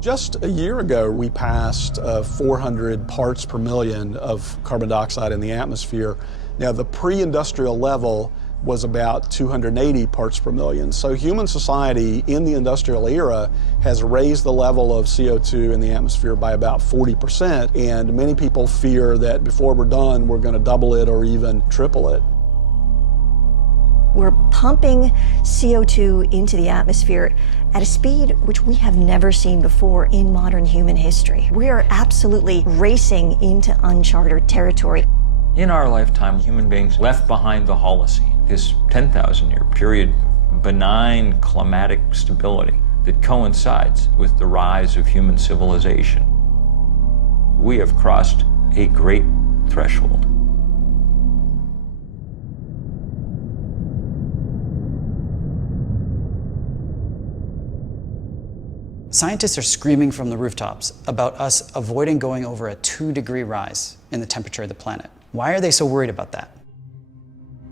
Just a year ago, we passed 400 parts per million of carbon dioxide in the atmosphere. Now, the pre-industrial level was about 280 parts per million. So human society in the industrial era has raised the level of CO2 in the atmosphere by about 40%, and many people fear that before we're done, we're going to double it or even triple it. We're pumping CO2 into the atmosphere at a speed which we have never seen before in modern human history. We are absolutely racing into uncharted territory. In our lifetime, human beings left behind the Holocene, this 10,000-year period of benign climatic stability that coincides with the rise of human civilization. We have crossed a great threshold. Scientists are screaming from the rooftops about us avoiding going over a 2-degree rise in the temperature of the planet. Why are they so worried about that?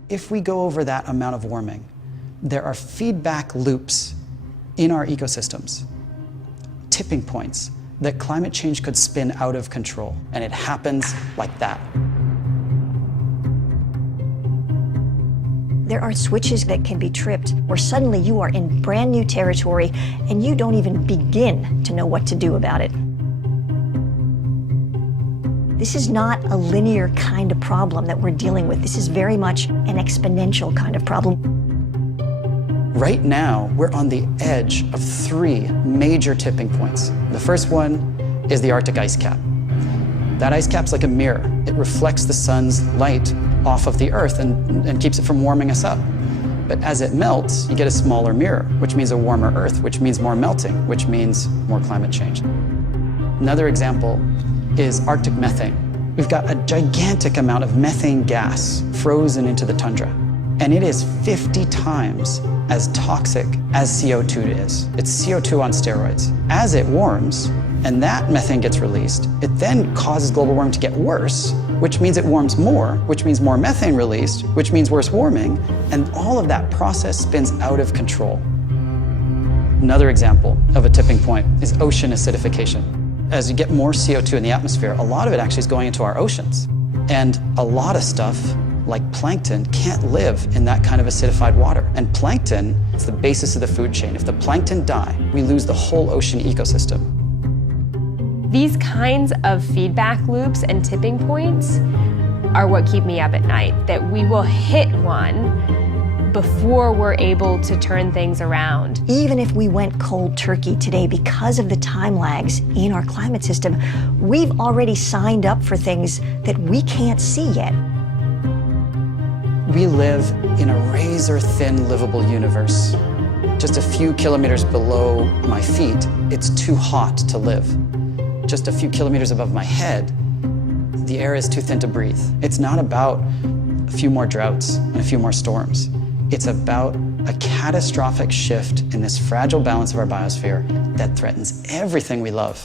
If we go over that amount of warming, there are feedback loops in our ecosystems, tipping points that climate change could spin out of control, and it happens like that. There are switches that can be tripped where suddenly you are in brand new territory and you don't even begin to know what to do about it. This is not a linear kind of problem that we're dealing with. This is very much an exponential kind of problem. Right now, we're on the edge of 3 major tipping points. The first one is the Arctic ice cap. That ice cap's like a mirror. It reflects the sun's light off of the Earth and keeps it from warming us up. But as it melts, you get a smaller mirror, which means a warmer Earth, which means more melting, which means more climate change. Another example is Arctic methane. We've got a gigantic amount of methane gas frozen into the tundra, and it is 50 times as toxic as CO2 is. It's CO2 on steroids. As it warms, and that methane gets released, it then causes global warming to get worse, which means it warms more, which means more methane released, which means worse warming, and all of that process spins out of control. Another example of a tipping point is ocean acidification. As you get more CO2 in the atmosphere, a lot of it actually is going into our oceans. And a lot of stuff, like plankton, can't live in that kind of acidified water. And plankton is the basis of the food chain. If the plankton die, we lose the whole ocean ecosystem. These kinds of feedback loops and tipping points are what keep me up at night, that we will hit one before we're able to turn things around. Even if we went cold turkey today because of the time lags in our climate system, we've already signed up for things that we can't see yet. We live in a razor-thin livable universe. Just a few kilometers below my feet, it's too hot to live. Just a few kilometers above my head, the air is too thin to breathe. It's not about a few more droughts and a few more storms. It's about a catastrophic shift in this fragile balance of our biosphere that threatens everything we love.